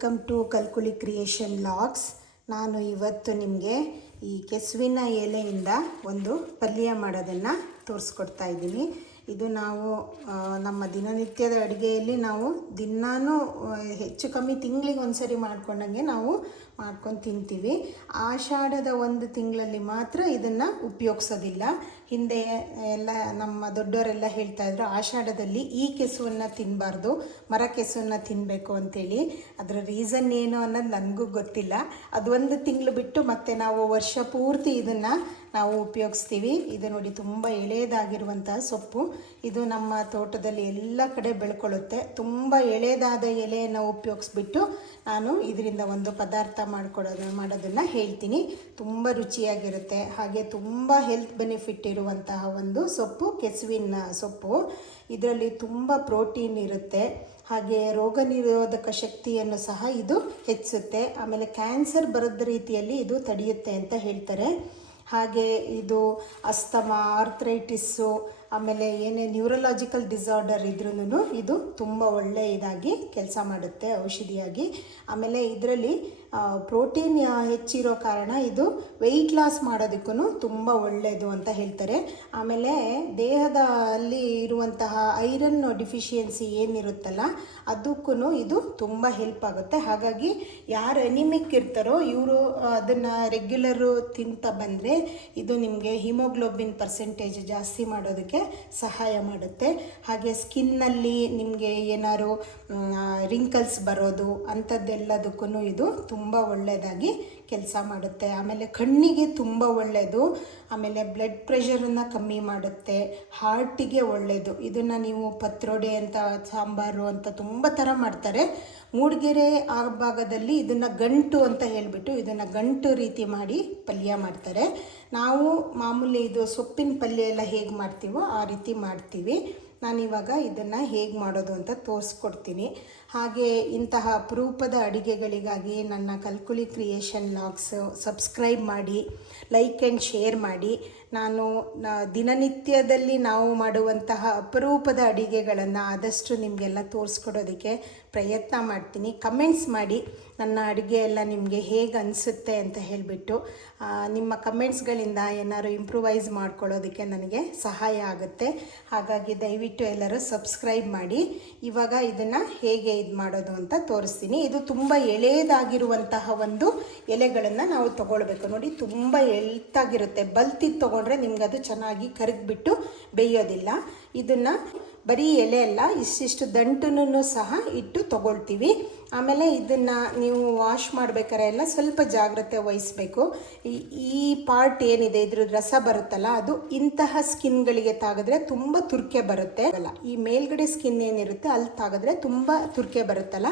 Welcome to Kalkuli creation logs. ನಾನು ಇವತ್ತು ನಿಮಗೆ ಈ ಕೆಸುವಿನ ಎಲೆಯಿಂದ ಒಂದು ಪಲ್ಯ ಮಾಡೋದನ್ನು ತೋರಿಸ್ಕೊಡ್ತಾ ಇದ್ದೀನಿ. ಇದು ನಾವು ನಮ್ಮ ದಿನನಿತ್ಯದ ಅಡುಗೆಯಲ್ಲಿ ನಾವು ದಿನಾನೂ ಹೆಚ್ಚು ಕಮ್ಮಿ ತಿಂಗಳಿಗೆ ಒಂದು ಸರಿ ಮಾಡ್ಕೊಂಡಂಗೆ ನಾವು ಮಾಡ್ಕೊಂಡು ತಿಂತೀವಿ. ಆಷಾಢದ ಒಂದು ತಿಂಗಳಲ್ಲಿ ಮಾತ್ರ ಇದನ್ನು ಉಪಯೋಗಿಸೋದಿಲ್ಲ. ಹಿಂದೆ ಎಲ್ಲ ನಮ್ಮ ದೊಡ್ಡವರೆಲ್ಲ ಹೇಳ್ತಾಯಿದ್ರು, ಆಷಾಢದಲ್ಲಿ ಈ ಕೆಸುವನ್ನು ತಿನ್ನಬಾರ್ದು, ಮರ ಕೆಸುವನ್ನು ತಿನ್ನಬೇಕು ಅಂತೇಳಿ. ಅದರ ರೀಸನ್ ಏನು ಅನ್ನೋದು ನನಗೂ ಗೊತ್ತಿಲ್ಲ. ಅದು ಒಂದು ತಿಂಗಳು ಬಿಟ್ಟು ಮತ್ತೆ ನಾವು ವರ್ಷ ಪೂರ್ತಿ ಇದನ್ನು ನಾವು ಉಪಯೋಗಿಸ್ತೀವಿ. ಇದು ನೋಡಿ, ತುಂಬ ಎಳೆಯದಾಗಿರುವಂತಹ ಸೊಪ್ಪು. ಇದು ನಮ್ಮ ತೋಟದಲ್ಲಿ ಎಲ್ಲ ಕಡೆ ಬೆಳ್ಕೊಳ್ಳುತ್ತೆ. ತುಂಬ ಎಳೆದಾದ ಎಲೆಯನ್ನು ಉಪಯೋಗಿಸ್ಬಿಟ್ಟು ನಾನು ಇದರಿಂದ ಒಂದು ಪದಾರ್ಥ ಮಾಡೋದನ್ನು ಹೇಳ್ತೀನಿ. ತುಂಬ ರುಚಿಯಾಗಿರುತ್ತೆ. ಹಾಗೆ ತುಂಬ ಹೆಲ್ತ್ ಬೆನಿಫಿಟ್ ಇರುವಂತಹ ಒಂದು ಸೊಪ್ಪು ಕೆಸುವಿನ ಸೊಪ್ಪು. ಇದರಲ್ಲಿ ತುಂಬ ಪ್ರೋಟೀನ್ ಇರುತ್ತೆ. ಹಾಗೆ ರೋಗ ನಿರೋಧಕ ಶಕ್ತಿಯನ್ನು ಸಹ ಇದು ಹೆಚ್ಚಿಸುತ್ತೆ. ಆಮೇಲೆ ಕ್ಯಾನ್ಸರ್ ಬರದ ರೀತಿಯಲ್ಲಿ ಇದು ತಡೆಯುತ್ತೆ ಅಂತ ಹೇಳ್ತಾರೆ. ಹಾಗೆ ಇದು ಅಸ್ತಮಾ, ಆರ್ಥ್ರೈಟಿಸ್ಸು, ಆಮೇಲೆ ಏನೇ ನ್ಯೂರಲಾಜಿಕಲ್ ಡಿಸಾರ್ಡರ್ ಇದ್ರೂ ಇದು ತುಂಬ ಒಳ್ಳೆಯದಾಗಿ ಕೆಲಸ ಮಾಡುತ್ತೆ ಔಷಧಿಯಾಗಿ. ಆಮೇಲೆ ಇದರಲ್ಲಿ ಪ್ರೋಟೀನ್ ಹೆಚ್ಚಿರೋ ಕಾರಣ ಇದು ವೆಯ್ಟ್ ಲಾಸ್ ಮಾಡೋದಕ್ಕೂ ತುಂಬ ಒಳ್ಳೆಯದು ಅಂತ ಹೇಳ್ತಾರೆ. ಆಮೇಲೆ ದೇಹದಲ್ಲಿ ಇರುವಂತಹ ಐರನ್ ಡಿಫಿಷಿಯನ್ಸಿ ಏನಿರುತ್ತಲ್ಲ ಅದಕ್ಕೂ ಇದು ತುಂಬ ಹೆಲ್ಪ್ ಆಗುತ್ತೆ. ಹಾಗಾಗಿ ಯಾರು ಎನಿಮಿಕ್ ಇರ್ತಾರೋ ಇವರು ಅದನ್ನು ರೆಗ್ಯುಲರು ತಿಂತ ಬಂದರೆ ಇದು ನಿಮಗೆ ಹಿಮೋಗ್ಲೋಬಿನ್ ಪರ್ಸೆಂಟೇಜ್ ಜಾಸ್ತಿ ಮಾಡೋದಕ್ಕೆ ಸಹಾಯ ಮಾಡುತ್ತೆ. ಹಾಗೆ ಸ್ಕಿನ್ನಲ್ಲಿ ನಿಮಗೆ ಏನಾದ್ರು ರಿಂಕಲ್ಸ್ ಬರೋದು ಅಂಥದ್ದೆಲ್ಲದಕ್ಕೂ ಇದು ತುಂಬ ಒಳ್ಳೆಯದಾಗಿ ಕೆಲಸ ಮಾಡುತ್ತೆ. ಆಮೇಲೆ ಕಣ್ಣಿಗೆ ತುಂಬ ಒಳ್ಳೆಯದು. ಆಮೇಲೆ ಬ್ಲಡ್ ಪ್ರೆಷರನ್ನು ಕಮ್ಮಿ ಮಾಡುತ್ತೆ. ಹಾರ್ಟಿಗೆ ಒಳ್ಳೆಯದು. ಇದನ್ನು ನೀವು ಪತ್ರೊಡೆ ಅಂತ, ಸಾಂಬಾರು ಅಂತ ತುಂಬ ಥರ ಮಾಡ್ತಾರೆ. ಮೂಡಿಗೆರೆ ಆ ಭಾಗದಲ್ಲಿ ಇದನ್ನು ಗಂಟು ಅಂತ ಹೇಳಿಬಿಟ್ಟು ಇದನ್ನು ಗಂಟು ರೀತಿ ಮಾಡಿ ಪಲ್ಯ ಮಾಡ್ತಾರೆ. ನಾವು ಮಾಮೂಲಿ ಇದು ಸೊಪ್ಪಿನ ಪಲ್ಯ ಎಲ್ಲ ಹೇಗೆ ಮಾಡ್ತೀವೋ ಆ ರೀತಿ ಮಾಡ್ತೀವಿ. ನಾನಿವಾಗ ಇದನ್ನು ಹೇಗೆ ಮಾಡೋದು ಅಂತ ತೋರಿಸ್ಕೊಡ್ತೀನಿ. ಹಾಗೆ ಇಂತಹ ಅಪರೂಪದ ಅಡುಗೆಗಳಿಗಾಗಿ ನನ್ನ ಕಲ್ಕುಳಿ ಕ್ರಿಯೇಷನ್ ಲಾಗ್ಸ್ ಸಬ್ಸ್ಕ್ರೈಬ್ ಮಾಡಿ, ಲೈಕ್ ಆ್ಯಂಡ್ ಶೇರ್ ಮಾಡಿ. ನಾನು ದಿನನಿತ್ಯದಲ್ಲಿ ನಾವು ಮಾಡುವಂತಹ ಅಪರೂಪದ ಅಡುಗೆಗಳನ್ನು ಆದಷ್ಟು ನಿಮಗೆಲ್ಲ ತೋರಿಸ್ಕೊಡೋದಕ್ಕೆ ಪ್ರಯತ್ನ ಮಾಡ್ತೀನಿ. ಕಮೆಂಟ್ಸ್ ಮಾಡಿ ನನ್ನ ಅಡುಗೆ ಎಲ್ಲ ನಿಮಗೆ ಹೇಗೆ ಅನಿಸುತ್ತೆ ಅಂತ ಹೇಳಿಬಿಟ್ಟು. ನಿಮ್ಮ ಕಮೆಂಟ್ಸ್ಗಳಿಂದ ಏನಾದ್ರು ಇಂಪ್ರೂವೈಸ್ ಮಾಡ್ಕೊಳ್ಳೋದಕ್ಕೆ ನನಗೆ ಸಹಾಯ ಆಗುತ್ತೆ. ಹಾಗಾಗಿ ದಯವಿಟ್ಟು ಎಲ್ಲರೂ ಸಬ್ಸ್ಕ್ರೈಬ್ ಮಾಡಿ. ಇವಾಗ ಇದನ್ನು ಹೇಗೆ ಇದು ಮಾಡೋದು ಅಂತ ತೋರಿಸ್ತೀನಿ. ಇದು ತುಂಬ ಎಳೆಯದಾಗಿರುವಂತಹ ಒಂದು ಎಲೆಗಳನ್ನು ನಾವು ತೊಗೊಳ್ಬೇಕು. ನೋಡಿ, ತುಂಬ ಎಳ್ತಾಗಿರುತ್ತೆ. ಬಲ್ತಿದ್ದು ತೊಗೊಂಡ್ರೆ ನಿಮ್ಗೆ ಅದು ಚೆನ್ನಾಗಿ ಕರಗಿಬಿಟ್ಟು ಬೇಯೋದಿಲ್ಲ. ಇದನ್ನು ಬರೀ ಎಲೆ ಅಲ್ಲ, ಇಷ್ಟಿಷ್ಟು ದಂಟನ್ನು ಸಹ ಇಟ್ಟು ತೊಗೊಳ್ತೀವಿ. ಆಮೇಲೆ ಇದನ್ನು ನೀವು ವಾಶ್ ಮಾಡಬೇಕಾದ್ರೆ ಎಲ್ಲ ಸ್ವಲ್ಪ ಜಾಗ್ರತೆ ವಹಿಸಬೇಕು. ಈ ಪಾರ್ಟ್ ಏನಿದೆ, ಇದ್ರ ರಸ ಬರುತ್ತಲ್ಲ, ಅದು ಇಂತಹ ಸ್ಕಿನ್ಗಳಿಗೆ ತಾಗಿದ್ರೆ ತುಂಬ ತುರ್ಕೆ ಬರುತ್ತೆ ಅಲ್ಲ. ಈ ಮೇಲ್ಗಡೆ ಸ್ಕಿನ್ ಏನಿರುತ್ತೆ ಅಲ್ಲಿ ತಾಗಿದ್ರೆ ತುಂಬ ತುರ್ಕೆ ಬರುತ್ತಲ್ಲ,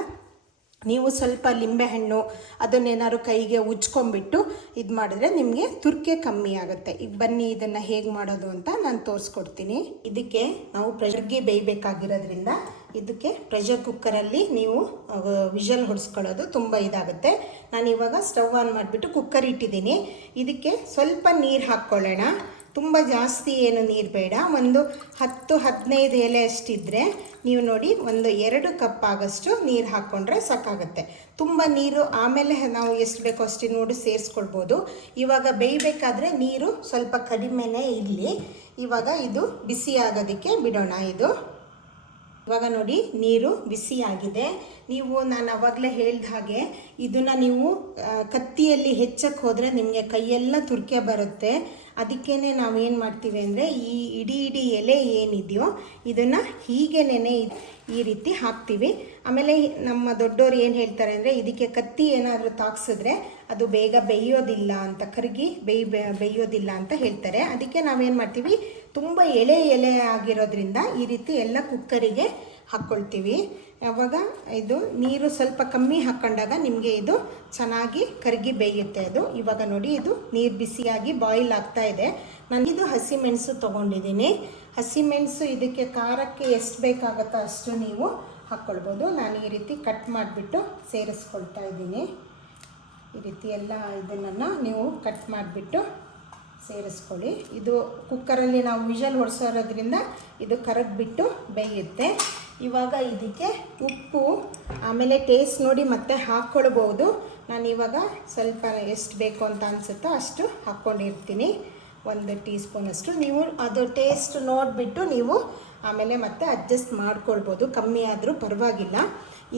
ನೀವು ಸ್ವಲ್ಪ ಲಿಂಬೆಹಣ್ಣು ಅದನ್ನೇನಾದ್ರು ಕೈಗೆ ಉಜ್ಕೊಂಡ್ಬಿಟ್ಟು ಇದು ಮಾಡಿದ್ರೆ ನಿಮಗೆ ತುರ್ಕೆ ಕಮ್ಮಿ ಆಗುತ್ತೆ. ಈಗ ಬನ್ನಿ ಇದನ್ನು ಹೇಗೆ ಮಾಡೋದು ಅಂತ ನಾನು ತೋರಿಸ್ಕೊಡ್ತೀನಿ. ಇದಕ್ಕೆ ನಾವು ಪ್ರೆಷರ್ಗೆ ಬೇಯಬೇಕಾಗಿರೋದ್ರಿಂದ ಇದಕ್ಕೆ ಪ್ರೆಷರ್ ಕುಕ್ಕರಲ್ಲಿ ನೀವು ವಿಷಲ್ ಹೊಡಿಸ್ಕೊಳ್ಳೋದು ತುಂಬ ಇದಾಗುತ್ತೆ. ನಾನಿವಾಗ ಸ್ಟವ್ ಆನ್ ಮಾಡಿಬಿಟ್ಟು ಕುಕ್ಕರ್ ಇಟ್ಟಿದ್ದೀನಿ. ಇದಕ್ಕೆ ಸ್ವಲ್ಪ ನೀರು ಹಾಕ್ಕೊಳ್ಳೋಣ. ತುಂಬ ಜಾಸ್ತಿ ಏನು ನೀರು ಬೇಡ. ಒಂದು 10-15 ಎಲೆ ಅಷ್ಟಿದ್ರೆ ನೀವು ನೋಡಿ, ಒಂದು 2 ಕಪ್ ಆಗಷ್ಟು ನೀರು ಹಾಕ್ಕೊಂಡ್ರೆ ಸಾಕಾಗುತ್ತೆ. ತುಂಬ ನೀರು ಆಮೇಲೆ ನಾವು ಎಷ್ಟು ಬೇಕೋ ಅಷ್ಟು ನೋಡಿ ಸೇರಿಸ್ಕೊಳ್ಬೋದು. ಇವಾಗ ಬೇಯಬೇಕಾದ್ರೆ ನೀರು ಸ್ವಲ್ಪ ಕಡಿಮೆನೇ ಇರಲಿ. ಇವಾಗ ಇದು ಬಿಸಿ ಆಗೋದಕ್ಕೆ ಬಿಡೋಣ. ಇವಾಗ ನೋಡಿ, ನೀರು ಬಿಸಿಯಾಗಿದೆ. ನಾನು ಆವಾಗಲೇ ಹೇಳ್ದ ಹಾಗೆ ಇದನ್ನು ನೀವು ಕತ್ತಿಯಲ್ಲಿ ಹೆಚ್ಚಕ್ಕೆ ಹೋದರೆ ನಿಮಗೆ ಕೈಯೆಲ್ಲ ತುರ್ಕೆ ಬರುತ್ತೆ. ಅದಕ್ಕೇ ನಾವೇನು ಮಾಡ್ತೀವಿ ಅಂದರೆ ಈ ಇಡೀ ಎಲೆ ಏನಿದೆಯೋ ಇದನ್ನು ಹೀಗೇನೆ ಈ ರೀತಿ ಹಾಕ್ತೀವಿ. ಆಮೇಲೆ ನಮ್ಮ ದೊಡ್ಡವರು ಏನು ಹೇಳ್ತಾರೆ ಅಂದರೆ, ಇದಕ್ಕೆ ಕತ್ತಿ ಏನಾದರೂ ತಾಕ್ಸಿದ್ರೆ ಅದು ಬೇಗ ಬೇಯೋದಿಲ್ಲ ಅಂತ, ಕರಗಿ ಬೇಯೋದಿಲ್ಲ ಅಂತ ಹೇಳ್ತಾರೆ. ಅದಕ್ಕೆ ನಾವೇನು ಮಾಡ್ತೀವಿ, ತುಂಬ ಎಲೆ ಆಗಿರೋದ್ರಿಂದ ಈ ರೀತಿ ಎಲ್ಲ ಕುಕ್ಕರಿಗೆ ಹಾಕ್ಕೊಳ್ತೀವಿ. ಆವಾಗ ಇದು ನೀರು ಸ್ವಲ್ಪ ಕಮ್ಮಿ ಹಾಕ್ಕೊಂಡಾಗ ನಿಮಗೆ ಇದು ಚೆನ್ನಾಗಿ ಕರಗಿ ಬೇಯುತ್ತೆ ಅದು. ಇವಾಗ ನೋಡಿ, ಇದು ನೀರು ಬಿಸಿಯಾಗಿ ಬಾಯ್ಲ್ ಆಗ್ತಾ ಇದೆ. ನಾನಿದು ಹಸಿಮೆಣಸು ತೊಗೊಂಡಿದ್ದೀನಿ. ಹಸಿಮೆಣಸು ಇದಕ್ಕೆ ಖಾರಕ್ಕೆ ಎಷ್ಟು ಬೇಕಾಗುತ್ತೋ ಅಷ್ಟು ನೀವು ಹಾಕ್ಕೊಳ್ಬೋದು. ನಾನು ಈ ರೀತಿ ಕಟ್ ಮಾಡಿಬಿಟ್ಟು ಸೇರಿಸ್ಕೊಳ್ತಾ ಇದ್ದೀನಿ. ಈ ರೀತಿ ಎಲ್ಲ ಇದನ್ನು ನೀವು ಕಟ್ ಮಾಡಿಬಿಟ್ಟು ಸೇರಿಸ್ಕೊಳ್ಳಿ. ಇದು ಕುಕ್ಕರಲ್ಲಿ ನಾವು ವಿಷಲ್ ಹೊಡಿಸೋದ್ರಿಂದ ಇದು ಕರಗಿಬಿಟ್ಟು ಬೇಯುತ್ತೆ. ಇವಾಗ ಇದಕ್ಕೆ ಉಪ್ಪು ಆಮೇಲೆ ಟೇಸ್ಟ್ ನೋಡಿ ಮತ್ತೆ ಹಾಕ್ಕೊಳ್ಬೋದು. ನಾನು ಇವಾಗ ಸ್ವಲ್ಪ ಎಷ್ಟು ಬೇಕು ಅಂತ ಅನಿಸುತ್ತೋ ಅಷ್ಟು ಹಾಕ್ಕೊಂಡಿರ್ತೀನಿ, 1 ಟೀ ಸ್ಪೂನಷ್ಟು. ನೀವು ಅದು ಟೇಸ್ಟ್ ನೋಡಿಬಿಟ್ಟು ನೀವು ಆಮೇಲೆ ಮತ್ತೆ ಅಡ್ಜಸ್ಟ್ ಮಾಡ್ಕೊಳ್ಬೋದು, ಕಮ್ಮಿ ಆದರೂ ಪರವಾಗಿಲ್ಲ.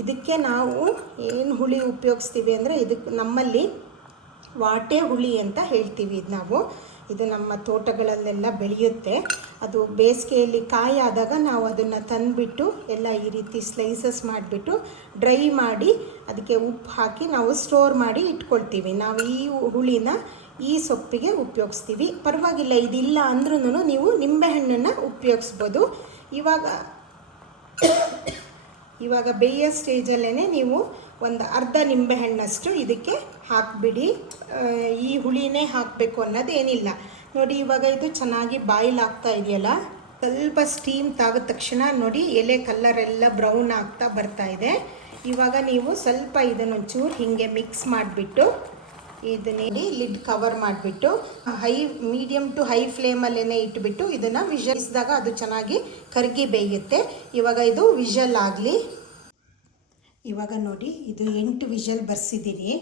ಇದಕ್ಕೆ ನಾವು ಏನು ಹುಳಿ ಉಪಯೋಗಿಸ್ತೀವಿ ಅಂದರೆ ಇದಕ್ಕೆ ನಮ್ಮಲ್ಲಿ ವಾಟೆ ಹುಳಿ ಅಂತ ಹೇಳ್ತೀವಿ. ಇದು ನಮ್ಮ ತೋಟಗಳಲ್ಲೆಲ್ಲ ಬೆಳೆಯುತ್ತೆ. ಅದು ಬೇಸಿಗೆಯಲ್ಲಿ ಕಾಯಿ ಆದಾಗ ನಾವು ಅದನ್ನು ತಂದುಬಿಟ್ಟು ಎಲ್ಲ ಈ ರೀತಿ ಸ್ಲೈಸಸ್ ಮಾಡಿಬಿಟ್ಟು ಡ್ರೈ ಮಾಡಿ ಅದಕ್ಕೆ ಉಪ್ಪು ಹಾಕಿ ನಾವು ಸ್ಟೋರ್ ಮಾಡಿ ಇಟ್ಕೊಳ್ತೀವಿ. ನಾವು ಈ ಹುಳಿನ ಈ ಸೊಪ್ಪಿಗೆ ಉಪಯೋಗಿಸ್ತೀವಿ. ಪರವಾಗಿಲ್ಲ, ಇದಿಲ್ಲ ಅಂದ್ರೂ ನೀವು ನಿಂಬೆಹಣ್ಣನ್ನು ಉಪಯೋಗಿಸ್ಬೋದು. ಇವಾಗ ಬೇಯೋ ಸ್ಟೇಜಲ್ಲೇ ನೀವು ಒಂದು ಅರ್ಧ ನಿಂಬೆಹಣ್ಣಷ್ಟು ಇದಕ್ಕೆ ಹಾಕಿಬಿಡಿ. ಈ ಹುಳಿನೇ ಹಾಕಬೇಕು ಅನ್ನೋದೇನಿಲ್ಲ. ನೋಡಿ ಇವಾಗ ಇದು ಚೆನ್ನಾಗಿ ಬಾಯ್ಲ್ ಆಗ್ತಾ ಇದೆಯಲ್ಲ, ಸ್ವಲ್ಪ ಸ್ಟೀಮ್ ತಾಗಿದ ತಕ್ಷಣ ನೋಡಿ ಎಲೆ ಕಲ್ಲರೆಲ್ಲ ಬ್ರೌನ್ ಆಗ್ತಾ ಬರ್ತಾ ಇದೆ. ಇವಾಗ ನೀವು ಸ್ವಲ್ಪ ಇದನ್ನೊಂಚೂರು ಹೀಗೆ ಮಿಕ್ಸ್ ಮಾಡಿಬಿಟ್ಟು ಇದನ್ನೇ ಲಿಡ್ ಕವರ್ ಮಾಡಿಬಿಟ್ಟು ಮೀಡಿಯಮ್ ಟು ಹೈ ಫ್ಲೇಮಲ್ಲೇ ಇಟ್ಬಿಟ್ಟು ಇದನ್ನು ವಿಷಲಿಸಿದಾಗ ಅದು ಚೆನ್ನಾಗಿ ಕರಗಿ ಬೇಯುತ್ತೆ. ಇವಾಗ ಇದು ವಿಷಲ್ ಆಗಲಿ. ಇವಾಗ ನೋಡಿ ಇದು 8 ವಿಷಲ್ ಬರ್ಸಿದ್ದೀನಿ.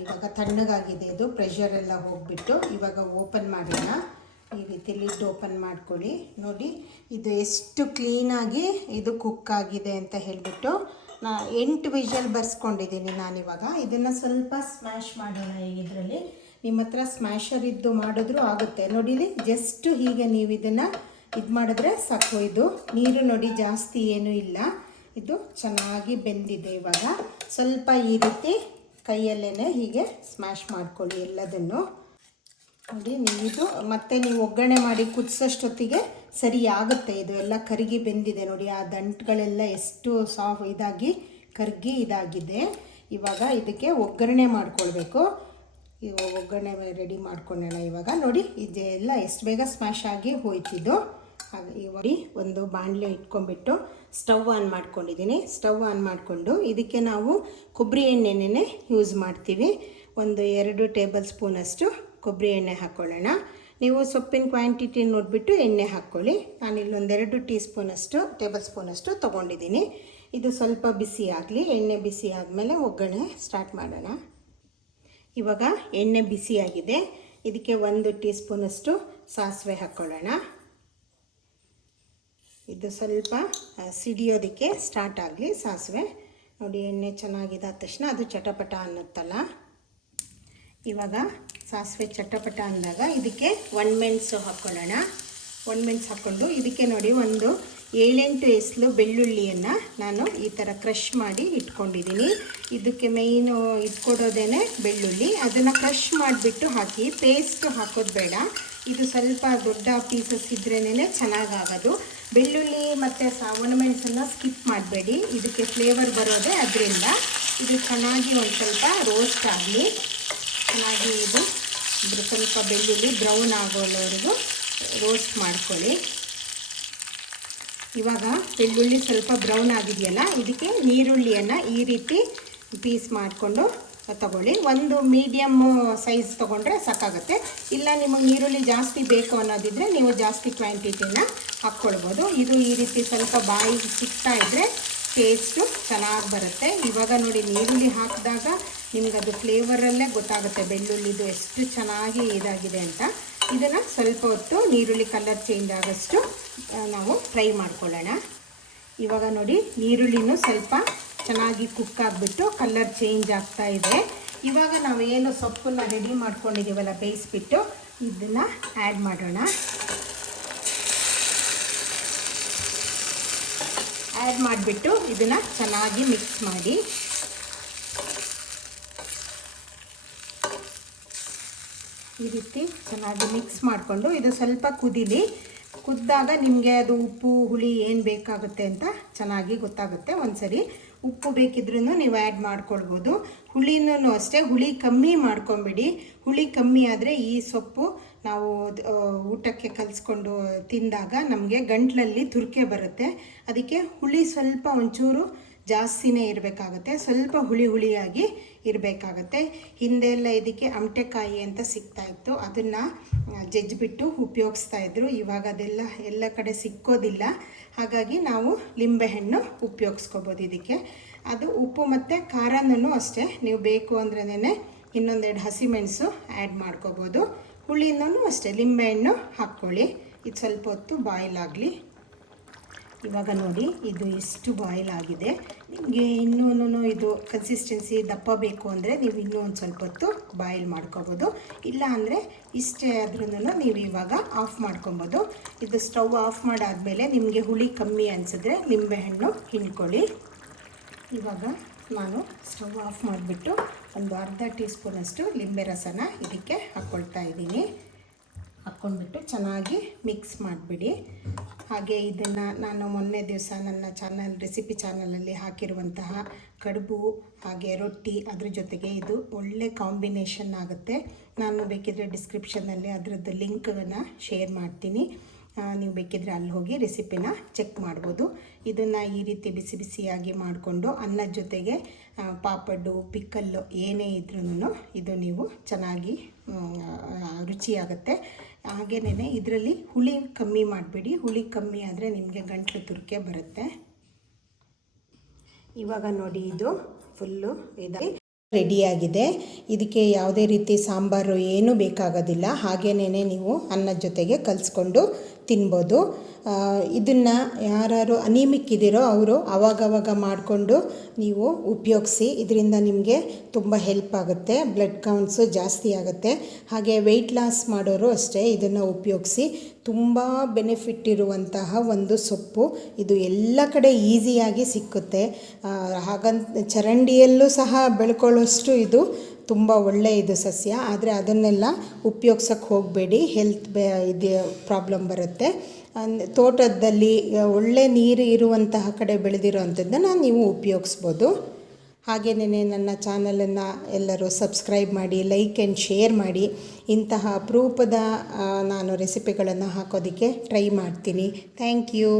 ಇವಾಗ ತಣ್ಣಗಾಗಿದೆ, ಇದು ಪ್ರೆಷರೆಲ್ಲ ಹೋಗಿಬಿಟ್ಟು. ಇವಾಗ ಓಪನ್ ಮಾಡೋಣ. ಈ ರೀತಿ ಲಿಡ್ ಓಪನ್ ಮಾಡ್ಕೊಳ್ಳಿ. ನೋಡಿ ಇದು ಎಷ್ಟು ಕ್ಲೀನಾಗಿ ಇದು ಕುಕ್ ಆಗಿದೆ ಅಂತ ಹೇಳಿಬಿಟ್ಟು 8 ವಿಷಲ್ ಬರ್ಸ್ಕೊಂಡಿದ್ದೀನಿ ನಾನಿವಾಗ. ಇದನ್ನು ಸ್ವಲ್ಪ ಸ್ಮ್ಯಾಶ್ ಮಾಡೋಣ. ಈಗ ಇದರಲ್ಲಿ ನಿಮ್ಮ ಹತ್ರ ಸ್ಮ್ಯಾಶರ್ ಇದ್ದು ಮಾಡಿದ್ರೂ ಆಗುತ್ತೆ. ನೋಡಿಲಿ, ಜಸ್ಟ್ ಹೀಗೆ ನೀವು ಇದನ್ನು ಮಾಡಿದ್ರೆ ಸಾಕು. ಇದು ನೀರು ನೋಡಿ ಜಾಸ್ತಿ ಏನೂ ಇಲ್ಲ, ಇದು ಚೆನ್ನಾಗಿ ಬೆಂದಿದೆ. ಇವಾಗ ಸ್ವಲ್ಪ ಈ ರೀತಿ ಕೈಯಲ್ಲೇ ಹೀಗೆ ಸ್ಮ್ಯಾಶ್ ಮಾಡ್ಕೊಳ್ಳಿ ಎಲ್ಲದನ್ನು. ನೋಡಿ ನೀವಿದು ಮತ್ತೆ ನೀವು ಒಗ್ಗರಣೆ ಮಾಡಿ ಕುದಿಸೋಷ್ಟೊತ್ತಿಗೆ ಸರಿ ಆಗುತ್ತೆ. ಇದು ಎಲ್ಲ ಕರಗಿ ಬೆಂದಿದೆ ನೋಡಿ, ಆ ದಂಟುಗಳೆಲ್ಲ ಎಷ್ಟು ಇದಾಗಿ ಕರಗಿ ಇದಾಗಿದೆ. ಇವಾಗ ಇದಕ್ಕೆ ಒಗ್ಗರಣೆ ಮಾಡ್ಕೊಳ್ಬೇಕು. ಇವಾಗ ಒಗ್ಗರಣೆ ರೆಡಿ ಮಾಡ್ಕೊಳ್ಳೋಣ. ಇವಾಗ ನೋಡಿ ಇದೆಲ್ಲ ಎಷ್ಟು ಬೇಗ ಸ್ಮ್ಯಾಶ್ ಆಗಿ ಹೋಯ್ತಿದ್ದು. ಹಾಗೆ ಇವಾಗ ಒಂದು ಬಾಣಲೆ ಇಟ್ಕೊಂಡ್ಬಿಟ್ಟು ಸ್ಟವ್ ಆನ್ ಮಾಡ್ಕೊಂಡಿದ್ದೀನಿ. ಸ್ಟವ್ ಆನ್ ಮಾಡಿಕೊಂಡು ಇದಕ್ಕೆ ನಾವು ಕೊಬ್ಬರಿ ಎಣ್ಣೆನೇ ಯೂಸ್ ಮಾಡ್ತೀವಿ. 2 ಟೇಬಲ್ ಸ್ಪೂನಷ್ಟು ಕೊಬ್ಬರಿ ಎಣ್ಣೆ ಹಾಕ್ಕೊಳ್ಳೋಣ. ನೀವು ಸೊಪ್ಪಿನ ಕ್ವಾಂಟಿಟಿ ನೋಡಿಬಿಟ್ಟು ಎಣ್ಣೆ ಹಾಕ್ಕೊಳ್ಳಿ. ನಾನಿಲ್ಲೊಂದು 2 ಟೇಬಲ್ ಸ್ಪೂನಷ್ಟು ತೊಗೊಂಡಿದ್ದೀನಿ. ಇದು ಸ್ವಲ್ಪ ಬಿಸಿ ಆಗಲಿ. ಎಣ್ಣೆ ಬಿಸಿ ಆದಮೇಲೆ ಒಗ್ಗರಣೆ ಸ್ಟಾರ್ಟ್ ಮಾಡೋಣ. ಇವಾಗ ಎಣ್ಣೆ ಬಿಸಿಯಾಗಿದೆ. ಇದಕ್ಕೆ 1 ಟೀ ಸ್ಪೂನಷ್ಟು ಸಾಸಿವೆ ಹಾಕ್ಕೊಳ್ಳೋಣ. ಇದು ಸ್ವಲ್ಪ ಸಿಡಿಯೋದಕ್ಕೆ ಸ್ಟಾರ್ಟ್ ಆಗಲಿ ಸಾಸಿವೆ. ನೋಡಿ ಎಣ್ಣೆ ಚೆನ್ನಾಗಿದ್ದಾದ ತಕ್ಷಣ ಅದು ಚಟಪಟ ಅನ್ನುತ್ತಲ್ಲ. ಇವಾಗ ಸಾಸಿವೆ ಚಟಪಟ ಅಂದಾಗ ಇದಕ್ಕೆ ಒಣಮೆಣಸು ಹಾಕ್ಕೊಳ್ಳೋಣ. ಒಣಮೆಣಸು ಹಾಕ್ಕೊಂಡು ಇದಕ್ಕೆ ನೋಡಿ ಒಂದು 7-8 ಎಸಳು ಬೆಳ್ಳುಳ್ಳಿಯನ್ನು ನಾನು ಈ ಥರ ಕ್ರಷ್ ಮಾಡಿ ಇಟ್ಕೊಂಡಿದ್ದೀನಿ. ಇದಕ್ಕೆ ಮೇಯ್ನು ಇಟ್ಕೊಡೋದೇ ಬೆಳ್ಳುಳ್ಳಿ. ಅದನ್ನು ಕ್ರಷ್ ಮಾಡಿಬಿಟ್ಟು ಹಾಕಿ, ಪೇಸ್ಟು ಹಾಕೋದು ಬೇಡ. ಇದು ಸ್ವಲ್ಪ ದೊಡ್ಡ ಪೀಸಸ್ ಇದ್ರೇ ಚೆನ್ನಾಗಾಗೋದು. ಬೆಳ್ಳುಳ್ಳಿ ಮತ್ತು ಒಣಮೆಣಸನ್ನು ಸ್ಕಿಪ್ ಮಾಡಬೇಡಿ, ಇದಕ್ಕೆ ಫ್ಲೇವರ್ ಬರೋದೇ ಅದರಿಂದ. ಇದು ಚೆನ್ನಾಗಿ ಒಂದು ಸ್ವಲ್ಪ ರೋಸ್ಟ್ ಆಗಲಿ. ಚೆನ್ನಾಗಿ ಇದು ಸ್ವಲ್ಪ ಬೆಳ್ಳುಳ್ಳಿ ಬ್ರೌನ್ ಆಗೋವರೆಗೂ ರೋಸ್ಟ್ ಮಾಡ್ಕೊಳ್ಳಿ. ಇವಾಗ ಬೆಳ್ಳುಳ್ಳಿ ಸ್ವಲ್ಪ ಬ್ರೌನ್ ಆಗಿದೆಯಲ್ಲ, ಇದಕ್ಕೆ ನೀರುಳ್ಳಿಯನ್ನು ಈ ರೀತಿ ಪೀಸ್ ಮಾಡಿಕೊಂಡು ತಗೊಳ್ಳಿ. ಒಂದು ಮೀಡಿಯಮ್ಮು ಸೈಜ್ ತೊಗೊಂಡ್ರೆ ಸಾಕಾಗುತ್ತೆ. ಇಲ್ಲ ನಿಮಗೆ ನೀರುಳ್ಳಿ ಜಾಸ್ತಿ ಬೇಕು ಅನ್ನೋದಿದ್ದರೆ ನೀವು ಜಾಸ್ತಿ ಕ್ವಾಂಟಿಟಿನ ಹಾಕ್ಕೊಳ್ಬೋದು. ಇದು ಈ ರೀತಿ ಸ್ವಲ್ಪ ಬಾಯಿಗೆ ಸಿಗ್ತಾ ಇದ್ದರೆ ಟೇಸ್ಟು ಚೆನ್ನಾಗಿ ಬರುತ್ತೆ. ಇವಾಗ ನೋಡಿ ನೀರುಳ್ಳಿ ಹಾಕಿದಾಗ ನಿಮ್ಗೆ ಅದು ಫ್ಲೇವರಲ್ಲೇ ಗೊತ್ತಾಗುತ್ತೆ ಬೆಳ್ಳುಳ್ಳಿದು ಎಷ್ಟು ಚೆನ್ನಾಗಿ ಇದಾಗಿದೆ ಅಂತ. ಇದನ್ನು ಸ್ವಲ್ಪ ಹೊತ್ತು ನೀರುಳ್ಳಿ ಕಲರ್ ಚೇಂಜ್ ಆಗೋಷ್ಟು ನಾವು ಫ್ರೈ ಮಾಡ್ಕೊಳ್ಳೋಣ. ಇವಾಗ ನೋಡಿ ನೀರುಳ್ಳಿನೂ ಸ್ವಲ್ಪ ಚೆನ್ನಾಗಿ ಕುಕ್ ಆಗಿಬಿಟ್ಟು ಕಲರ್ ಚೇಂಜ್ ಆಗ್ತಾ ಇದೆ. ಇವಾಗ ನಾವು ಏನು ಸೊಪ್ಪನ್ನು ರೆಡಿ ಮಾಡ್ಕೊಂಡಿದ್ದೀವಲ್ಲ ಬೇಯಿಸ್ಬಿಟ್ಟು ಇದನ್ನು ಆ್ಯಡ್ ಮಾಡೋಣ. ಆ್ಯಡ್ ಮಾಡಿಬಿಟ್ಟು ಇದನ್ನು ಚೆನ್ನಾಗಿ ಮಿಕ್ಸ್ ಮಾಡಿ. ಈ ರೀತಿ ಚೆನ್ನಾಗಿ ಮಿಕ್ಸ್ ಮಾಡಿಕೊಂಡು ಇದು ಸ್ವಲ್ಪ ಕುದೀಲಿ. ಕುದ್ದಾಗ ನಿಮಗೆ ಅದು ಉಪ್ಪು ಹುಳಿ ಏನು ಬೇಕಾಗುತ್ತೆ ಅಂತ ಚೆನ್ನಾಗಿ ಗೊತ್ತಾಗುತ್ತೆ. ಒಂದ್ಸರಿ ಉಪ್ಪು ಬೇಕಿದ್ರೂ ನೀವು ಆ್ಯಡ್ ಮಾಡ್ಕೊಳ್ಬೋದು. ಹುಳಿನೂ ಅಷ್ಟೇ, ಹುಳಿ ಕಮ್ಮಿ ಮಾಡ್ಕೊಂಬಿಡಿ. ಹುಳಿ ಕಮ್ಮಿ ಆದರೆ ಈ ಸೊಪ್ಪು ನಾವು ಊಟಕ್ಕೆ ಕಲಿಸ್ಕೊಂಡು ತಿಂದಾಗ ನಮಗೆ ಗಂಟ್ಲಲ್ಲಿ ತುರಿಕೆ ಬರುತ್ತೆ. ಅದಕ್ಕೆ ಹುಳಿ ಸ್ವಲ್ಪ ಒಂಚೂರು ಜಾಸ್ತಿನೇ ಇರಬೇಕಾಗತ್ತೆ, ಸ್ವಲ್ಪ ಹುಳಿ ಹುಳಿಯಾಗಿ ಇರಬೇಕಾಗತ್ತೆ. ಹಿಂದೆ ಎಲ್ಲ ಇದಕ್ಕೆ ಅಮಟೆಕಾಯಿ ಅಂತ ಸಿಗ್ತಾಯಿತ್ತು, ಅದನ್ನು ಜಜ್ಜಿಬಿಟ್ಟು ಉಪಯೋಗಿಸ್ತಾ ಇದ್ರು. ಇವಾಗ ಅದೆಲ್ಲ ಎಲ್ಲ ಕಡೆ ಸಿಕ್ಕೋದಿಲ್ಲ, ಹಾಗಾಗಿ ನಾವು ಲಿಂಬೆಹಣ್ಣು ಉಪಯೋಗಿಸ್ಕೋಬೋದು ಇದಕ್ಕೆ. ಅದು ಉಪ್ಪು ಮತ್ತು ಖಾರನೂ ಅಷ್ಟೇ, ನೀವು ಬೇಕು ಅಂದ್ರೇ ಇನ್ನೊಂದೆರಡು ಹಸಿಮೆಣಸು ಆ್ಯಡ್ ಮಾಡ್ಕೋಬೋದು. ಹುಳಿನೂ ಅಷ್ಟೇ ಲಿಂಬೆಹಣ್ಣು ಹಾಕ್ಕೊಳ್ಳಿ. ಇದು ಸ್ವಲ್ಪ ಹೊತ್ತು ಬಾಯ್ಲ್ ಆಗಲಿ. ಇವಾಗ ನೋಡಿ ಇದು ಎಷ್ಟು ಬಾಯ್ಲ್ ಆಗಿದೆ. ನಿಮಗೆ ಇನ್ನೂ ಇದು ಕನ್ಸಿಸ್ಟೆನ್ಸಿ ದಪ್ಪ ಬೇಕು ಅಂದರೆ ನೀವು ಇನ್ನೂ ಒಂದು ಸ್ವಲ್ಪ ಹೊತ್ತು ಬಾಯ್ಲ್ ಮಾಡ್ಕೋಬೋದು. ಇಲ್ಲ ಅಂದರೆ ಇಷ್ಟೇ ಆದ್ರೂ ನೀವು ಇವಾಗ ಆಫ್ ಮಾಡ್ಕೊಬೋದು. ಇದು ಸ್ಟವ್ ಆಫ್ ಮಾಡಾದಮೇಲೆ ನಿಮಗೆ ಹುಳಿ ಕಮ್ಮಿ ಅನಿಸಿದ್ರೆ ನಿಂಬೆಹಣ್ಣು ಹಿಂಡ್ಕೊಳ್ಳಿ. ಇವಾಗ ನಾನು ಸ್ಟವ್ ಆಫ್ ಮಾಡಿಬಿಟ್ಟು ಒಂದು ಅರ್ಧ ಟೀ ಸ್ಪೂನಷ್ಟು ಲಿಂಬೆ ರಸನ ಇದಕ್ಕೆ ಹಾಕ್ಕೊಳ್ತಾ ಇದ್ದೀನಿ. ಹಾಕ್ಕೊಂಡ್ಬಿಟ್ಟು ಚೆನ್ನಾಗಿ ಮಿಕ್ಸ್ ಮಾಡಿಬಿಡಿ. ಹಾಗೆ ಇದನ್ನು ನಾನು ಮೊನ್ನೆ ದಿವಸ ನನ್ನ ರೆಸಿಪಿ ಚಾನಲಲ್ಲಿ ಹಾಕಿರುವಂತಹ ಕಡುಬು ಹಾಗೆ ರೊಟ್ಟಿ ಅದ್ರ ಜೊತೆಗೆ ಇದು ಒಳ್ಳೆ ಕಾಂಬಿನೇಷನ್ ಆಗುತ್ತೆ. ನಾನು ಬೇಕಿದ್ರೆ ಡಿಸ್ಕ್ರಿಪ್ಷನ್ನಲ್ಲಿ ಅದರದ್ದು ಲಿಂಕನ್ನು ಶೇರ್ ಮಾಡ್ತೀನಿ, ನೀವು ಬೇಕಿದ್ರೆ ಅಲ್ಲಿ ಹೋಗಿ ರೆಸಿಪಿನ ಚೆಕ್ ಮಾಡ್ಬೋದು. ಇದನ್ನು ಈ ರೀತಿ ಬಿಸಿ ಬಿಸಿಯಾಗಿ ಮಾಡಿಕೊಂಡು ಅನ್ನದ ಜೊತೆಗೆ ಪಾಪಡ್ಡು ಪಿಕ್ಕಲ್ಲು ಏನೇ ಇದ್ರೂ ಇದು ನೀವು ಚೆನ್ನಾಗಿ ರುಚಿಯಾಗುತ್ತೆ. ಹಾಗೇನೇ ಇದರಲ್ಲಿ ಹುಳಿ ಕಮ್ಮಿ ಮಾಡಿಬಿಡಿ, ಹುಳಿ ಕಮ್ಮಿ ಆದರೆ ನಿಮಗೆ ಗಂಟಲು ತುರಿಕೆ ಬರುತ್ತೆ. ಇವಾಗ ನೋಡಿ ಇದು ಫುಲ್ಲು ಇದೆ, ರೆಡಿಯಾಗಿದೆ. ಇದಕ್ಕೆ ಯಾವುದೇ ರೀತಿ ಸಾಂಬಾರು ಏನೂ ಬೇಕಾಗೋದಿಲ್ಲ, ಹಾಗೇನೇ ನೀವು ಅನ್ನದ ಜೊತೆಗೆ ಕಲಿಸ್ಕೊಂಡು ತಿನ್ಬೋದು. ಇದನ್ನು ಯಾರು ಅನಿಮಿಕ್ ಇದ್ದೀರೋ ಅವರು ಆವಾಗವಾಗ ಮಾಡಿಕೊಂಡು ನೀವು ಉಪಯೋಗಿಸಿ. ಇದರಿಂದ ನಿಮಗೆ ತುಂಬ ಹೆಲ್ಪ್ ಆಗುತ್ತೆ, ಬ್ಲಡ್ ಕೌಂಟ್ಸು ಜಾಸ್ತಿ ಆಗುತ್ತೆ. ಹಾಗೆ ವೆಯ್ಟ್ ಲಾಸ್ ಮಾಡೋರು ಅಷ್ಟೇ ಇದನ್ನು ಉಪಯೋಗಿಸಿ. ತುಂಬ ಬೆನಿಫಿಟ್ ಇರುವಂತಹ ಒಂದು ಸೊಪ್ಪು ಇದು, ಎಲ್ಲ ಕಡೆ ಈಸಿಯಾಗಿ ಸಿಕ್ಕುತ್ತೆ. ಹಾಗಂತ ಚರಂಡಿಯಲ್ಲೂ ಸಹ ಬೆಳ್ಕೊಳ್ಳೋಷ್ಟು ಇದು ತುಂಬ ಒಳ್ಳೆಯದು ಸಸ್ಯ. ಆದರೆ ಅದನ್ನೆಲ್ಲ ಉಪಯೋಗ್ಸೋಕ್ಕೆ ಹೋಗಬೇಡಿ, ಹೆಲ್ತ್ ಇದು ಪ್ರಾಬ್ಲಮ್ ಬರುತ್ತೆ. ತೋಟದಲ್ಲಿ ಒಳ್ಳೆ ನೀರು ಇರುವಂತಹ ಕಡೆ ಬೆಳೆದಿರೋ ಅಂಥದ್ದನ್ನು ನೀವು ಉಪಯೋಗಿಸ್ಬೋದು. ಹಾಗೆಯೇ ನನ್ನ ಚಾನಲನ್ನು ಎಲ್ಲರೂ ಸಬ್ಸ್ಕ್ರೈಬ್ ಮಾಡಿ, ಲೈಕ್ ಆ್ಯಂಡ್ ಶೇರ್ ಮಾಡಿ. ಇಂತಹ ಅಪರೂಪದ ನಾನು ರೆಸಿಪಿಗಳನ್ನು ಹಾಕೋದಕ್ಕೆ ಟ್ರೈ ಮಾಡ್ತೀನಿ. Thank you.